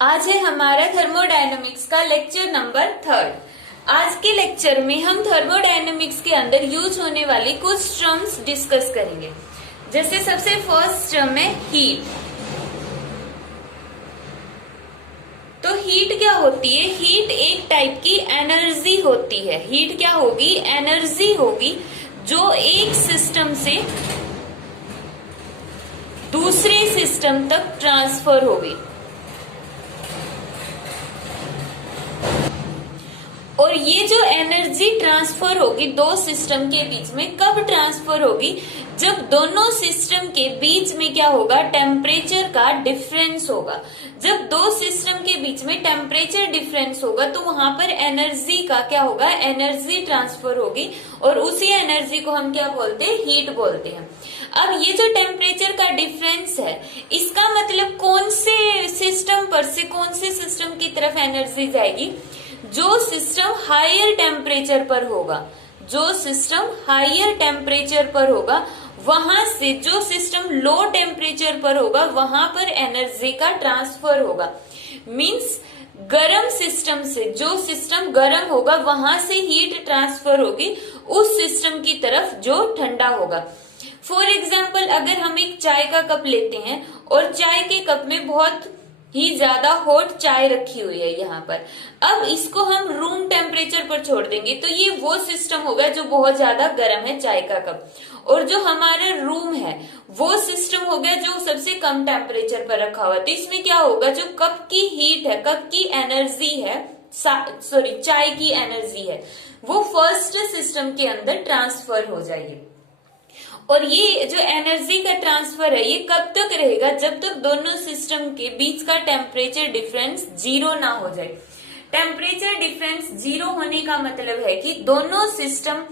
आज है हमारा थर्मोडायनेमिक्स का लेक्चर नंबर 3। आज के लेक्चर में हम थर्मोडायनेमिक्स के अंदर यूज होने वाली कुछ टर्म्स डिस्कस करेंगे। जैसे सबसे फर्स्ट टर्म है हीट। तो हीट क्या होती है? हीट एक टाइप की एनर्जी होती है। हीट क्या होगी? एनर्जी होगी जो एक सिस्टम से दूसरे सिस्टम तक ट्रांसफर होगी। और ये जो एनर्जी ट्रांसफर होगी दो सिस्टम के बीच में, कब ट्रांसफर होगी? जब दोनों सिस्टम के बीच में क्या होगा? टेम्परेचर का डिफरेंस होगा। जब दो सिस्टम के बीच में टेम्परेचर डिफरेंस होगा तो वहां पर एनर्जी का क्या होगा? एनर्जी ट्रांसफर होगी और उसी एनर्जी को हम क्या बोलते हैं? हीट बोलते हैं। अब ये जो टेम्परेचर का डिफरेंस है, इसका मतलब कौन से सिस्टम पर से कौन से सिस्टम की तरफ एनर्जी जाएगी? जो सिस्टम हायर टेम्परेचर पर होगा, जो सिस्टम हायर टेम्परेचर पर होगा, वहां से जो सिस्टम लो टेम्परेचर पर होगा वहां पर एनर्जी का ट्रांसफर होगा। मींस गर्म सिस्टम से, जो सिस्टम गर्म होगा वहां से हीट ट्रांसफर होगी उस सिस्टम की तरफ जो ठंडा होगा। फॉर एग्जाम्पल, अगर हम एक चाय का कप लेते हैं और चाय के कप में बहुत ही ज्यादा हॉट चाय रखी हुई है यहाँ पर, अब इसको हम रूम टेम्परेचर पर छोड़ देंगे तो ये वो सिस्टम होगा जो बहुत ज्यादा गर्म है, चाय का कप। और जो हमारा रूम है वो सिस्टम हो गया जो सबसे कम टेम्परेचर पर रखा हुआ। तो इसमें क्या होगा? जो कप की हीट है, कप की एनर्जी है, सॉरी चाय की एनर्जी है, वो फर्स्ट सिस्टम के अंदर ट्रांसफर हो जाएगी। और ये जो एनर्जी का ट्रांसफर है ये कब तक रहेगा? जब तक दोनों सिस्टम के बीच का टेम्परेचर डिफरेंस जीरो ना हो जाए। टेम्परेचर डिफरेंस जीरो होने का मतलब है कि दोनों सिस्टम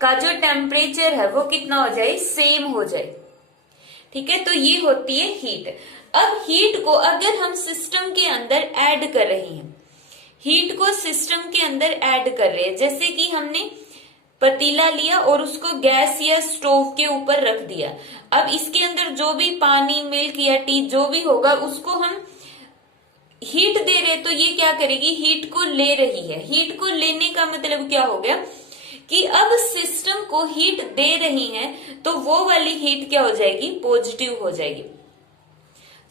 का जो टेम्परेचर है वो कितना हो जाए? सेम हो जाए। ठीक है, तो ये होती है हीट। अब हीट को अगर हम सिस्टम के अंदर ऐड कर रहे हैं, हीट को सिस्टम के अंदर ऐड कर रहे हैं, जैसे कि हमने पतीला लिया और उसको गैस या स्टोव के ऊपर रख दिया। अब इसके अंदर जो भी पानी, मिल्क या टी जो भी होगा उसको हम हीट दे रहे, तो ये क्या करेगी? हीट को ले रही है। हीट को लेने का मतलब क्या हो गया कि अब सिस्टम को हीट दे रही है तो वो वाली हीट क्या हो जाएगी? पॉजिटिव हो जाएगी।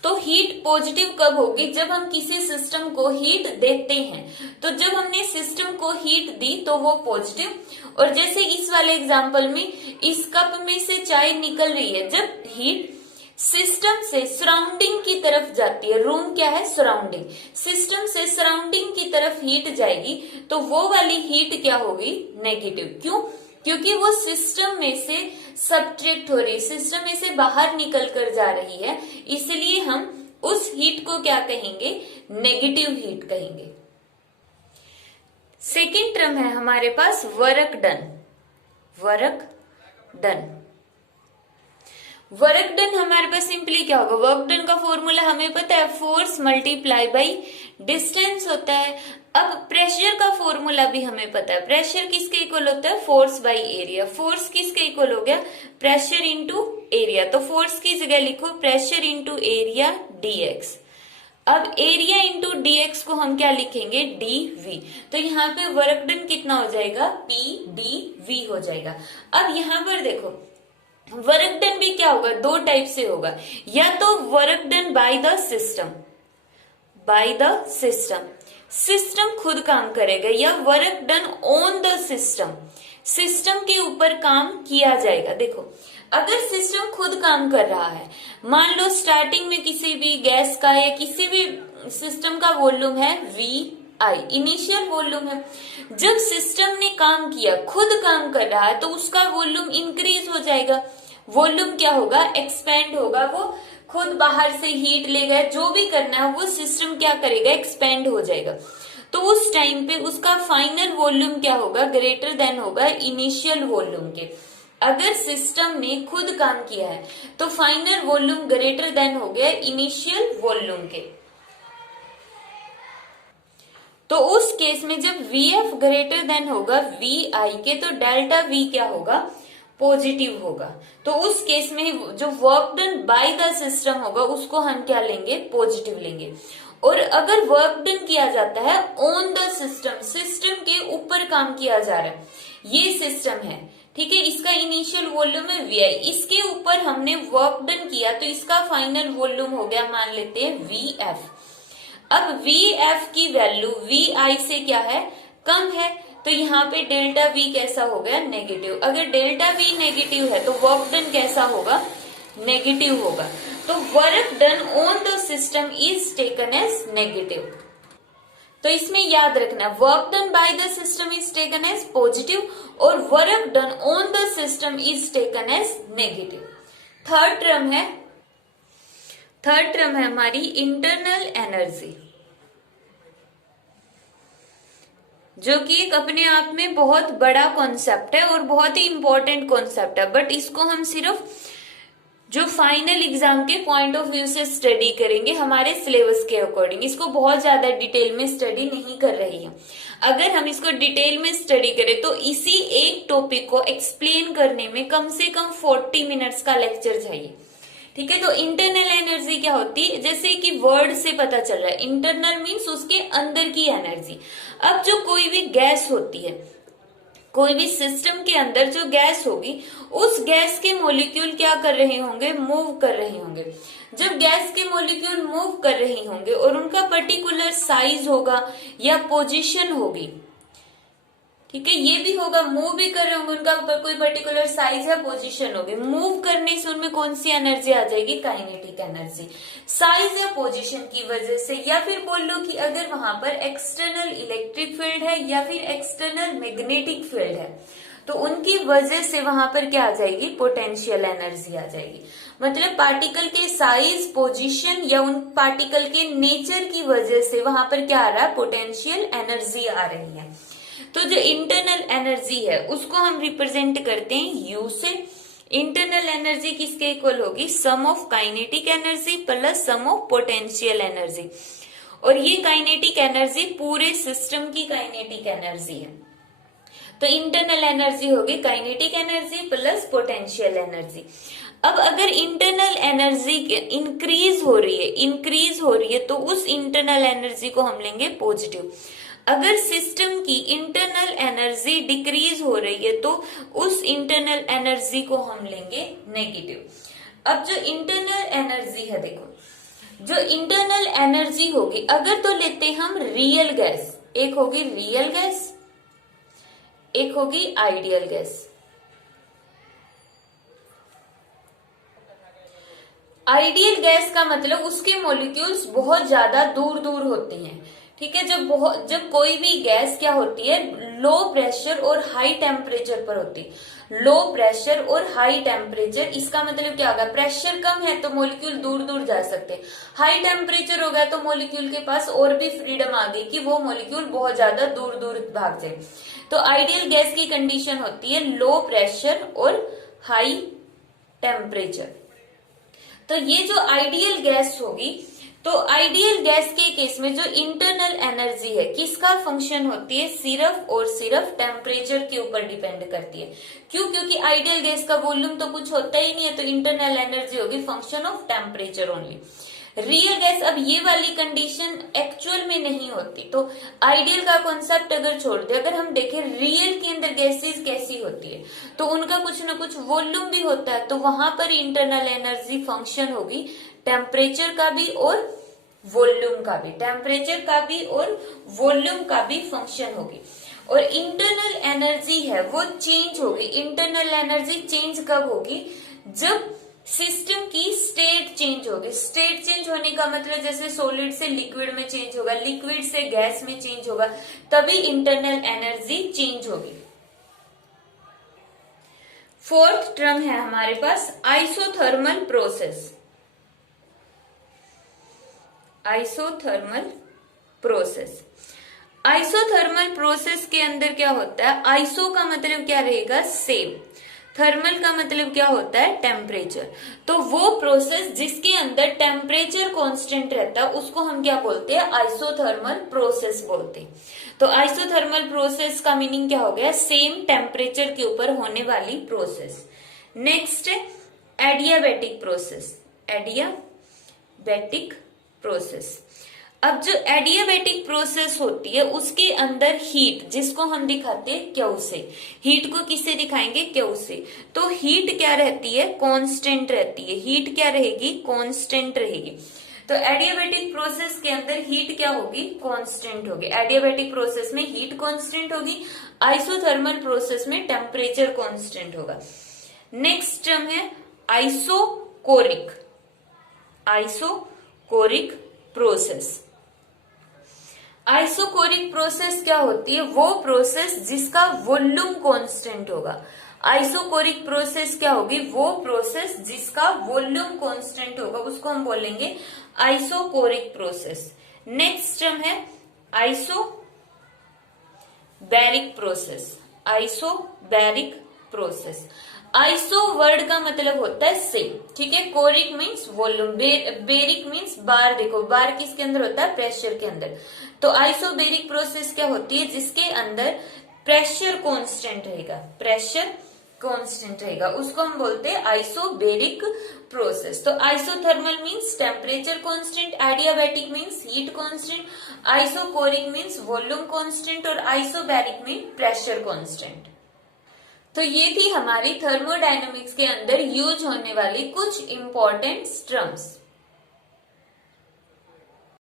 तो हीट पॉजिटिव कब होगी? जब हम किसी सिस्टम को हीट देते हैं। तो जब हमने सिस्टम को हीट दी तो वो पॉजिटिव। और जैसे इस वाले एग्जांपल में इस कप में से चाय निकल रही है, जब हीट सिस्टम से सराउंडिंग की तरफ जाती है, रूम क्या है? सराउंडिंग, सिस्टम से सराउंडिंग की तरफ हीट जाएगी तो वो वाली हीट क्या होगी? नेगेटिव। क्यों? क्योंकि वो सिस्टम में से सब्ट्रैक्ट हो रही, सिस्टम में से बाहर निकल कर जा रही है, इसलिए हम उस हीट को क्या कहेंगे? नेगेटिव हीट कहेंगे। सेकेंड टर्म है हमारे पास work done. Work done, work done हमारे पास सिंपली क्या होगा? वर्क डन का फॉर्मूला हमें पता है, फोर्स मल्टीप्लाई बाई डिस्टेंस होता है। अब प्रेशर का फॉर्मूला भी हमें पता है, प्रेशर किसके इक्वल होता है? Force by area. फोर्स किसके इक्वल हो गया? Pressure into area. तो फोर्स की जगह लिखो प्रेशर इंटू एरिया डीएक्स। अब एरिया इंटू डीएक्स को हम क्या लिखेंगे? डीवी। तो यहाँ पे वर्क डन कितना हो जाएगा? पी डी वी हो जाएगा। अब यहाँ पर देखो, वर्क डन भी क्या होगा? दो टाइप से होगा, या तो work done by the system, bye the system, system खुद काम करेगा, या work done on the system, system के ऊपर काम किया जाएगा। देखो, अगर सिस्टम खुद काम कर रहा है, मान लो स्टार्टिंग में किसी भी गैस का या किसी भी सिस्टम का वॉल्यूम है VI, इनिशियल वॉल्यूम है। जब सिस्टम ने काम किया, खुद काम कर रहा है, तो उसका वॉल्यूम इंक्रीज हो जाएगा। वॉल्यूम क्या होगा? एक्सपेंड होगा। वो खुद बाहर से हीट लेगा, जो भी करना है वो सिस्टम क्या करेगा? एक्सपेंड हो जाएगा। तो उस टाइम पे उसका फाइनल वॉल्यूम क्या होगा? ग्रेटर देन होगा इनिशियल वॉल्यूम के। अगर सिस्टम ने खुद काम किया है तो फाइनल वॉल्यूम ग्रेटर देन हो गया इनिशियल वॉल्यूम के। तो उस केस में जब VF ग्रेटर देन होगा VI के, तो डेल्टा V क्या होगा? पॉजिटिव होगा। तो उस केस में जो work done by the system होगा उसको हम क्या लेंगे? पॉजिटिव लेंगे। और अगर वर्क डन किया जाता है ऑन द सिस्टम, सिस्टम के ऊपर काम किया जा रहा है, ये सिस्टम है, ठीक है, इसका इनिशियल वॉल्यूम है वी आई, इसके ऊपर हमने वर्क डन किया तो इसका फाइनल वॉल्यूम हो गया, मान लेते हैं वी एफ। अब वी एफ की वैल्यू वी आई से क्या है, कम है, तो यहाँ पे डेल्टा वी कैसा हो गया, नेगेटिव। अगर डेल्टा वी नेगेटिव है तो वर्क डन कैसा होगा, नेगेटिव होगा। तो work done on the system is taken as negative. तो इसमें याद रखना, work done by the system is taken as positive और work done on the system is taken as negative. Third term है हमारी इंटरनल एनर्जी, जो कि एक अपने आप में बहुत बड़ा कॉन्सेप्ट है और बहुत ही इंपॉर्टेंट कॉन्सेप्ट है, बट इसको हम सिर्फ जो फाइनल एग्जाम के पॉइंट ऑफ व्यू से स्टडी करेंगे हमारे सिलेबस के अकॉर्डिंग, इसको बहुत ज्यादा डिटेल में स्टडी नहीं कर रही है। अगर हम इसको डिटेल में स्टडी करें तो इसी एक टॉपिक को एक्सप्लेन करने में कम से कम 40 मिनट्स का लेक्चर चाहिए, ठीक है। तो इंटरनल एनर्जी क्या होती है, जैसे कि वर्ड से पता चल रहा है, इंटरनल मीन्स उसके अंदर की एनर्जी। अब जो कोई भी गैस होती है, कोई भी सिस्टम के अंदर जो गैस होगी, उस गैस के मॉलिक्यूल क्या कर रहे होंगे, मूव कर रहे होंगे। जब गैस के मॉलिक्यूल मूव कर रहे होंगे और उनका पर्टिकुलर साइज होगा या पोजीशन होगी, ठीक है, ये भी होगा, मूव भी कर रहे होंगे, उनका कोई पर्टिकुलर साइज या पोजीशन होगी। मूव करने से उनमें कौन सी एनर्जी आ जाएगी, काइनेटिक एनर्जी, साइज या पोजीशन की वजह से। या फिर बोल लो कि अगर वहां पर एक्सटर्नल इलेक्ट्रिक फील्ड है या फिर एक्सटर्नल मैग्नेटिक फील्ड है तो उनकी वजह से वहां पर क्या आ जाएगी, पोटेंशियल एनर्जी आ जाएगी। मतलब पार्टिकल के साइज, पोजीशन या उन पार्टिकल के नेचर की वजह से वहां पर क्या आ रहा है, पोटेंशियल एनर्जी आ रही है। तो जो इंटरनल एनर्जी है उसको हम रिप्रेजेंट करते हैं यू से। इंटरनल एनर्जी किसके इक्वल होगी, sum of kinetic energy plus sum of potential energy. और ये काइनेटिक एनर्जी पूरे सिस्टम की काइनेटिक एनर्जी है। तो इंटरनल एनर्जी होगी kinetic energy plus potential energy. अब अगर इंटरनल एनर्जी इंक्रीज हो रही है तो उस इंटरनल एनर्जी को हम लेंगे पॉजिटिव। अगर सिस्टम की इंटरनल एनर्जी डिक्रीज हो रही है तो उस इंटरनल एनर्जी को हम लेंगे नेगेटिव। अब जो इंटरनल एनर्जी है, देखो जो इंटरनल एनर्जी होगी, अगर तो लेते हम रियल गैस, एक होगी रियल गैस, एक होगी आइडियल गैस। आइडियल गैस का मतलब उसके मॉलिक्यूल्स बहुत ज्यादा दूर दूर होते हैं, ठीक है। जब कोई भी गैस क्या होती है, लो प्रेशर और हाई टेम्परेचर पर होती है। लो प्रेशर और हाई टेम्परेचर, इसका मतलब क्या होगा, प्रेशर कम है तो मॉलिक्यूल दूर दूर जा सकते हैं, हाई टेम्परेचर हो गया तो मॉलिक्यूल के पास और भी फ्रीडम आ गई कि वो मॉलिक्यूल बहुत ज्यादा दूर दूर भाग जाए। तो आइडियल गैस की कंडीशन होती है लो प्रेशर और हाई टेम्परेचर। तो ये जो आइडियल गैस होगी, तो आइडियल गैस के केस में जो इंटरनल एनर्जी है किसका फंक्शन होती है, सिर्फ और सिर्फ टेम्परेचर के ऊपर डिपेंड करती है। क्यों, क्योंकि आइडियल गैस का वॉल्यूम तो कुछ होता ही नहीं है, तो इंटरनल एनर्जी होगी function of temperature only. Real gas, अब ये वाली कंडीशन एक्चुअल में नहीं होती, तो आइडियल का कॉन्सेप्ट अगर छोड़ दे, अगर हम देखें रियल के अंदर गैसेस कैसी होती है तो उनका कुछ ना कुछ वॉल्यूम भी होता है, तो वहां पर इंटरनल एनर्जी फंक्शन होगी टेम्परेचर का भी और वॉल्यूम का भी, टेम्परेचर का भी और वॉल्यूम का भी फंक्शन होगी। और इंटरनल एनर्जी है वो चेंज होगी। इंटरनल एनर्जी चेंज कब होगी, जब सिस्टम की स्टेट चेंज होगी। स्टेट चेंज होने का मतलब जैसे सॉलिड से लिक्विड में चेंज होगा, लिक्विड से गैस में चेंज होगा, तभी इंटरनल एनर्जी चेंज होगी। फोर्थ टर्म है हमारे पास isothermal process. Isothermal process, isothermal process के अंदर क्या होता है, आइसो का मतलब क्या रहेगा, सेम, थर्मल का मतलब क्या होता है, टेम्परेचर। तो वो प्रोसेस जिसके अंदर टेम्परेचर कांस्टेंट रहता है उसको हम क्या बोलते हैं, आइसोथर्मल प्रोसेस बोलते हैं। तो आइसोथर्मल प्रोसेस का मीनिंग क्या हो गया, सेम टेम्परेचर के ऊपर होने वाली प्रोसेस। नेक्स्ट है एडियाबैटिक प्रोसेस। एडियाबैटिक प्रोसेस, अब जो एडियाबैटिक प्रोसेस होती है उसके अंदर हीट, जिसको हम दिखाते हैं क्यू से, हीट को किससे दिखाएंगे, क्यू से। तो हीट क्या रहती है, कांस्टेंट रहती है। हीट क्या रहेगी, कांस्टेंट रहेगी। तो एडियाबैटिक प्रोसेस के अंदर हीट क्या होगी, कांस्टेंट होगी। एडियाबैटिक प्रोसेस में हीट कांस्टेंट होगी, आइसोथर्मल प्रोसेस में टेम्परेचर कांस्टेंट होगा। नेक्स्ट टर्म है isochoric. Isochoric process. Isochoric process क्या होती है, वो प्रोसेस जिसका वॉल्यूम कांस्टेंट होगा। आइसोकोरिक प्रोसेस क्या होगी, वो प्रोसेस जिसका वॉल्यूम कांस्टेंट होगा, उसको हम बोलेंगे आइसोकोरिक प्रोसेस। नेक्स्ट टर्म है isobaric process. Isobaric process. Iso word का मतलब होता है सेम, ठीक है। कोरिक मीन्स वॉल्यूम, बेरिक मीन्स बार। देखो बार किसके अंदर होता है, प्रेशर के अंदर। तो आइसोबेरिक प्रोसेस क्या होती है, जिसके अंदर प्रेशर कांस्टेंट रहेगा, प्रेशर कांस्टेंट रहेगा, उसको हम बोलते हैं आइसोबेरिक प्रोसेस। तो isothermal means temperature constant, adiabatic means heat constant, isochoric means volume constant और आइसोबैरिक मीन प्रेशर कांस्टेंट। तो ये थी हमारी थर्मोडायनेमिक्स के अंदर यूज होने वाली कुछ इंपॉर्टेंट टर्म्स।